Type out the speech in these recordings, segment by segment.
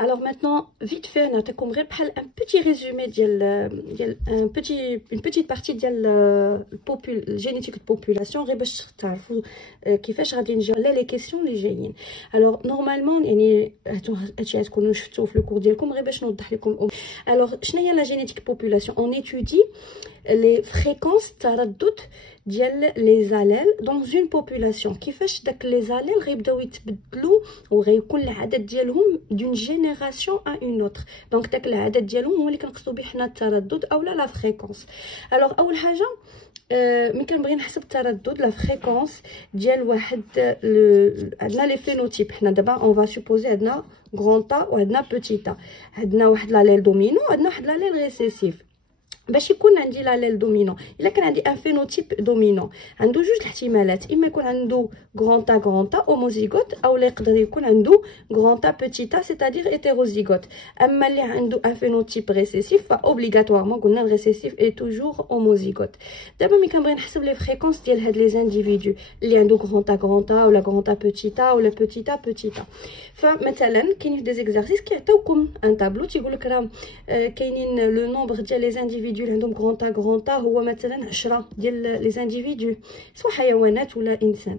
Alors maintenant, vite fait, نعطيكم غير بحال un petit résumé ديال une petite partie ديال الجينيتيك population غير باش تعرفوا كيفاش غادي نجاوب على لي كيسيون اللي جايين. alors normalement يعني هادشي غتكونوا شفتوه في الكور ديالكم غير باش نوضح لكم. alors شنو هي لا جينيتيك population؟ on étudie les fréquences التردد ديال لي زاليل دون اون بوبولاسيون، كيفاش داك لي زاليل غيبداو يتبدلوا وغيكون العدد ديالهم دون جينيراسيون ا اون اوتر. دونك داك العدد ديالهم هو اللي كنقصدوا به حنا التردد اولا لا فريكونس. الوغ اول حاجه ملي كنبغي نحسب التردد لا فريكونس ديال واحد عندنا لي فينوتيب. حنا دابا اون فا سوبوزي عندنا غران تا وعندنا بوتي تا، عندنا واحد لاليل دومينو وعندنا واحد لاليل ريسيسيف. باش يكون عندي لاليل دومينون الا كان عندي ان فينوتيب دومينون عنده جوج الاحتمالات، اما يكون عنده غران تا اوموزيغوت او لا يقدر يكون عنده غران تا بوتي تا سيتادير هيتيروزيغوت. اما اللي عنده ان فينوتيب ريسيسيف فاوبليغاتوارمون قلنا الريسيسيف اي توجور اوموزيغوت. دابا ملي كنبغي نحسب لي فريكونس ديال هاد لي زانديفيدو اللي عنده غران تا ولا غران تا ولا بوتي تا فمثلا كاينين دي زيكزارسيس كيعطيوكم ان طابلو تيقول لك راه كاينين لو نومبر ديال لي زانديفيدو اللي عندهم غران تا هو مثلا 10 ديال لي زانديفيدو سواء حيوانات ولا انسان.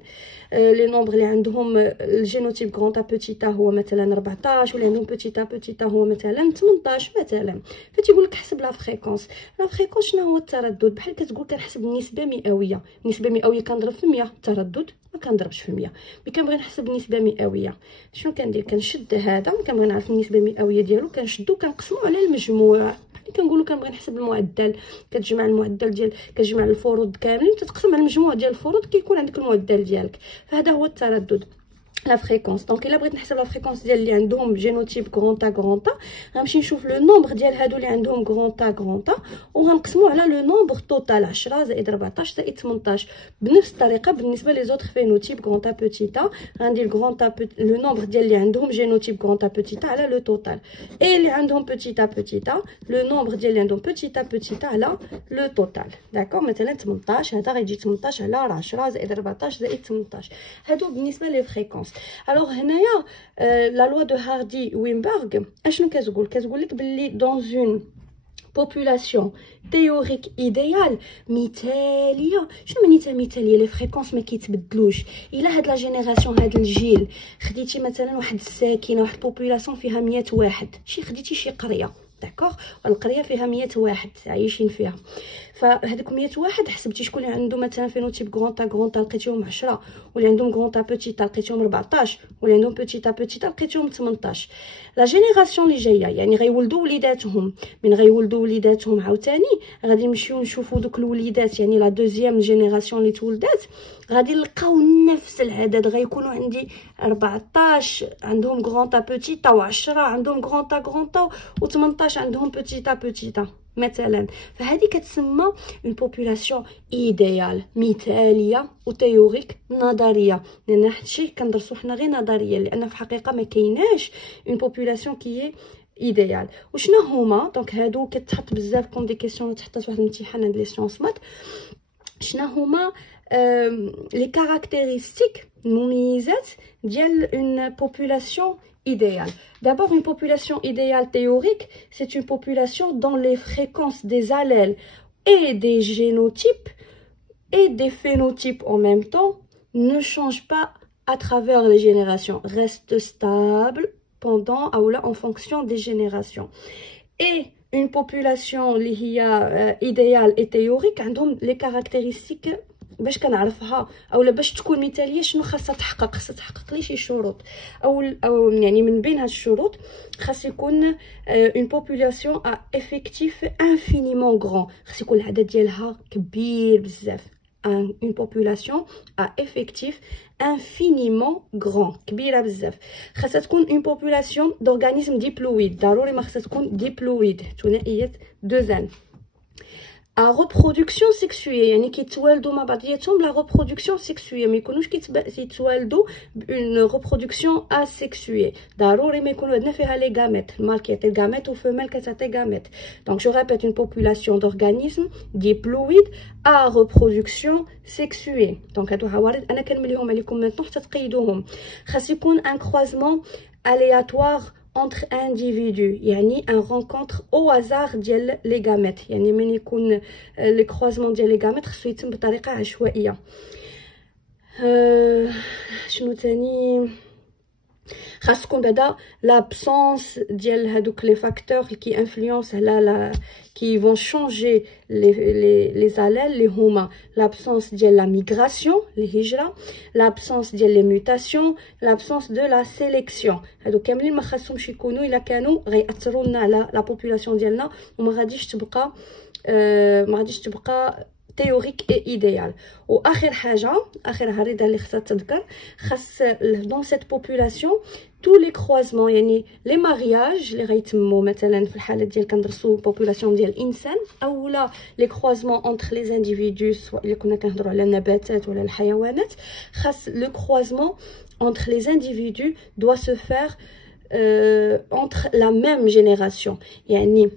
لي نومبر اللي عندهم الجينوتيب غران تا بوتي تا هو مثلا 14، واللي عندهم بوتي تا هو مثلا 18 مثلا. فتيقول لك حسب لا فريكونس. لا فريكونس شنو هو التردد؟ بحال كتقول كنحسب النسبه مئويه. النسبه مئويه كنضرب في 100. التردد ما كنضربش في 100. ملي كنبغي نحسب النسبه مئويه شنو كندير؟ كنشد هذا ملي كنبغي نعرف النسبه المئويه ديالو كنشدو كنقسمو على المجموع. كنقولوا كنبغي نحسب المعدل، كتجمع المعدل ديال كتجمع الفروض كاملين تتقسم على المجموع ديال الفروض كيكون عندك المعدل ديالك. فهذا هو التردد لا فريكونس. دونك الا بغيت نحسب لا فريكونس ديال اللي عندهم جينوتيب غران تا غنمشي نشوف لو نومبر ديال هادو اللي عندهم غران تا وغنقسمو على لو نومبر توتال 10 زائد 14 زائد 18. بنفس الطريقه بالنسبه لي زوتر فينوتيب غران تا بوتي تا غندير غران تا لو نومبر ديال اللي عندهم جينوتيب غران تا بوتي تا على لو توتال، اي اللي عندهم بوتي تا لو نومبر ديال اللي عندهم بوتي تا على لو توتال. داكوغ مثلا 18 هذا غيجي 18 على 10 زائد 14 زائد 18. هادو بالنسبه لي فريكونس. الوغ هنايا لا لوا دو هاردي وينبرغ اشنو كتقول لك باللي دون اون population théorique idéale مثاليه. شنو معناتها مثاليه؟ لي فريكونس ما كيتبدلوش. الا هاد لا جينيراسيون هاد الجيل خديتي مثلا واحد الساكنه واحد بوبولاسيون فيها 100 واحد، خديتي شي قريه داكوغ، القريه فيها 100 واحد عايشين فيها، فهذوك 100 واحد حسبتي شكون اللي عنده مثلا فينوتيب غران تا لقيتيهم 10، واللي عندهم غران تا بوتي تا لقيتيهم 14، واللي عندهم بوتي تا لقيتيهم 18. لا جينيراسيون اللي جايه يعني غيولدوا وليداتهم، من غيولدوا وليداتهم عاوتاني غادي نمشيو نشوفوا دوك الوليدات يعني لا دوزيام جينيراسيون اللي تولدات غادي نلقاو نفس العدد. غيكونوا عندي 14 عندهم غران تا بوتي تا و10 عندهم غران تا و18 عندهم بوتي تا مثلا. فهذه كتسمى اون بوبولاسيون ايديال مثاليه وتيوريك نظريه، لان هادشي كندرسو حنا غير نظريا لان في الحقيقه ما كايناش اون بوبولاسيون كي ايديال. وشنو هما دونك هادو كتحط بزاف كوم دي كيسيون تحطات واحد الامتحان عند لي سيونس مات. شنو هما لي كارactéristiques المميزات ديال اون بوبولاسيون idéale. D'abord, une population idéale théorique, c'est une population dont les fréquences des allèles et des génotypes et des phénotypes en même temps ne changent pas à travers les générations, restent stables pendant ou là en fonction des générations. Et une population idéale et théorique, les caractéristiques باش كنعرفها اولا باش تكون مثاليه شنو خاصها تحقق؟ خاصها تحقق لي شي شروط او يعني من بين هاد الشروط خاص يكون اون بوبولاسيون ا افيكتيف انفينيمون غران، خاص يكون العدد ديالها كبير بزاف. une population à effectif infiniment grand كبيره بزاف. خاصها تكون une population d'organismes diploïdes، ضروري ما خاصها تكون ديبلويد ثنائيه دوزان. à reproduction sexuée يعني كيتوالدوا مع بعضياتهم لا reproduction sexuée، ما يكونوش كيتوالدوا une reproduction asexuée. ضروري ما يكونوا عندنا فيها لي غاميت، المال كيعطي غاميت وفيميل كتعطي غاميت. دونك جو ريبيت une population d'organismes diploïdes à reproduction sexuée. دونك هادو عوارض انا كنمليهم عليكم ميطون حتى تقيدوهم. خاص يكون un croisement aléatoire entre individus يعني un rencontre au hasard ديال les gamètes يعني من يكون لي كروزمون ديال لي gamètes خصو يتم بطريقه عشوائيه. شنو تاني خاصكم بعدا l'absence ديال هادوك لي فاكتور qui influencent على qui vont changer les allèles اللي هما l'absence ديال la migration الهجره l'absence ديال les mutations l'absence de la sélection هادو كاملين ما خاصهمش يكونوا الا كانوا غيأثروا لنا على لا بوبولاسيون ديالنا وما غاديش تبقى théorique et idéal. واخر حاجه اخر هريده اللي خصها تذكر خاص dans cette population tous les croisements يعني les mariages اللي غيتموا مثلا في الحاله ديال كندرسوا population ديال الانسان اولا les croisements entre les individus سواء اللي كنا كنهضروا على النباتات ولا الحيوانات خاص le croisement entre les individus doit se faire entre la même génération يعني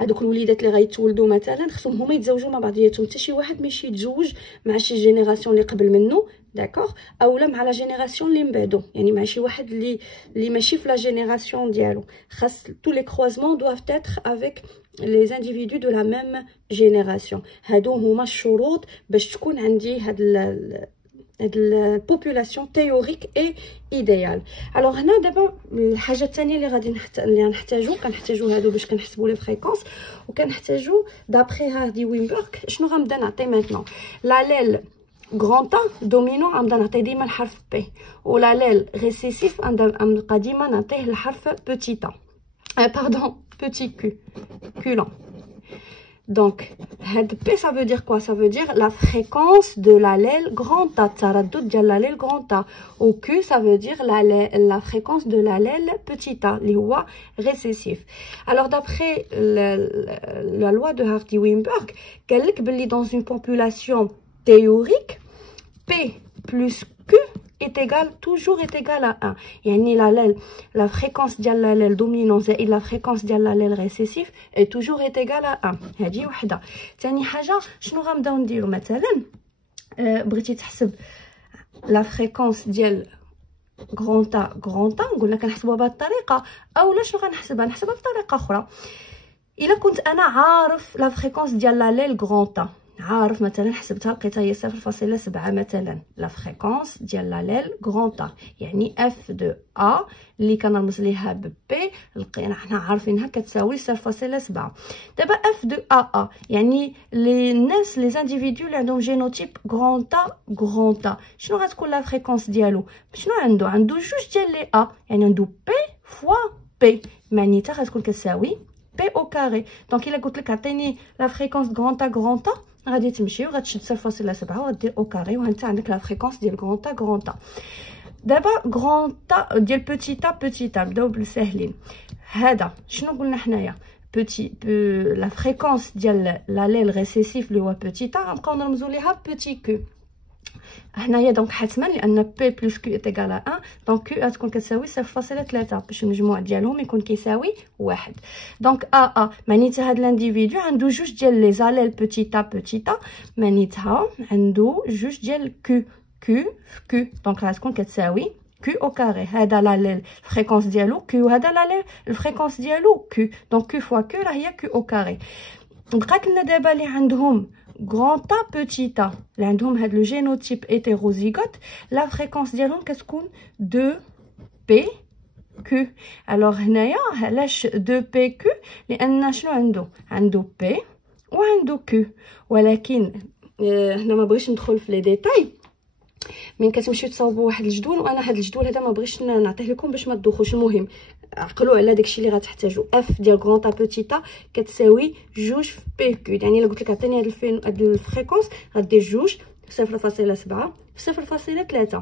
هادوك الوليدات اللي غيتولدوا مثلا خصهم هما يتزوجوا مع بعضياتهم حتى شي واحد ماشي يتزوج مع شي جينيراسيون اللي قبل منه داكوغ اولا مع لا جينيراسيون اللي من بعدو يعني مع شي واحد اللي ماشي في لا جينيراسيون ديالو خاص tous les croisements doivent être avec les individus de la même génération هادو هما الشروط باش تكون عندي هاد la population théorique et idéale. Alors هنا دابا الحاجه الثانيه اللي غادي كنحتاجو هادو باش كنحسبوا لي فريكونس وكنحتاجو دابري هاردي وينبرغ شنو غنبدا نعطي ماتنون لاليل غران تا دومينو غنبدا نعطي ديما الحرف بي ولاليل ريسيسيف غنبقى ديما نعطيه الحرف بوتي تا باردون بوتي كو Donc, P, ça veut dire quoi? Ça veut dire la fréquence de l'allèle grand A, التردد ديال l'allèle grand A. Ou Q, ça veut dire la fréquence de l'allèle petit a, اللي هو récessif. Alors, d'après la loi de Hardy-Weinberg, قال لك بلي dans une population théorique, P plus Q toujours égal à 1 يعني la fréquence ديال l'allèle dominant زائد la fréquence ديال l'allèle récessif est toujours égal à 1 هذه وحده. ثاني حاجه شنو غنبداو نديرو مثلا بغيتي تحسب la fréquence ديال grand A قلنا كنحسبوها بهذه الطريقه اولا شنو غنحسبها بطريقه اخرى الا كنت انا عارف la fréquence ديال l'allèle grand A عارف مثلا حسبتها لقيتها هي 0.7 مثلا لا فريكونس ديال لاليل غران تا يعني اف دو ا اللي كنرمز ليها ب بي لقينا حنا عارفينها كتساوي 0.7 دابا اف دو ا يعني لي الناس لي انديفيدو اللي عندهم جينوتيب غران تا شنو غتكون لا فريكونس ديالو شنو عنده جوج ديال لي ا يعني عنده بي فوا بي معناتها غتكون كتساوي بي او كاري دونك الا قلت لك عطيني لا فريكونس غران تا غادي تمشي وغتشد 0.7 وغدير او كاري وانت عندك لا فريكونس ديال غران تا دابا غران تا ديال بوتي تا نبداو بالساهلين هذا شنو قلنا حنايا بوتي لا فريكونس ديال لاليل ريسيسيف اللي هو بوتي تا غنبقاو نرمزو ليها بوتي كو هنايا دونك حتما لان بي بلس كيو ايكال 1 دونك كيو غتكون كتساوي 0.3 باش المجموع ديالهم يكون كيساوي 1 دونك ا معناتها هاد الانديفيدو عنده جوج ديال لي زاليل بوتي تا معناتها عنده جوج ديال كيو دونك غتكون كتساوي كيو او كاري هذا لا الفريكونس ديالو كيو هذا لا الفريكونس ديالو كيو دونك كيو فوا كيو راه هي كيو او كاري بقات لنا دابا اللي عندهم grand A petit a اللي عندهم هاد لو جينوتيب hétérozygote لا فريكونس ديالهم كتكون 2 PQ الوغ هنايا علاش 2 PQ لان شنو عنده P وعنده Q ولكن هنا ما بغيتش ندخل في لي ديتاي من كتمشيو تصاوبوا واحد الجدول وانا هاد الجدول هذا ما بغيتش نعطيه لكم باش ما تدوخوش المهم عقلوا على داكشي اللي غتحتاجوا اف ديال غران تا بوتي تا كتساوي جوج في بي كيو يعني الا قلت لك عطيني هاد الفريكونس غدير جوج 0.7 0.3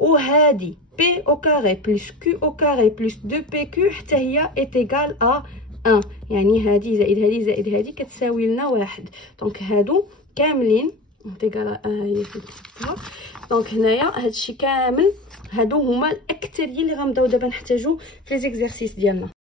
وهادي بي او كاري بلس كيو او كاري بلس 2 بي كيو حتى هي ايتيغال ا 1 يعني هادي زائد هادي كتساوي لنا 1 دونك هادو كاملين ايتيغال هي دونك هنايا هادشي كامل هادو هما الاكثريه اللي غنبداو دابا نحتاجو في لي زيكزارسيس ديالنا.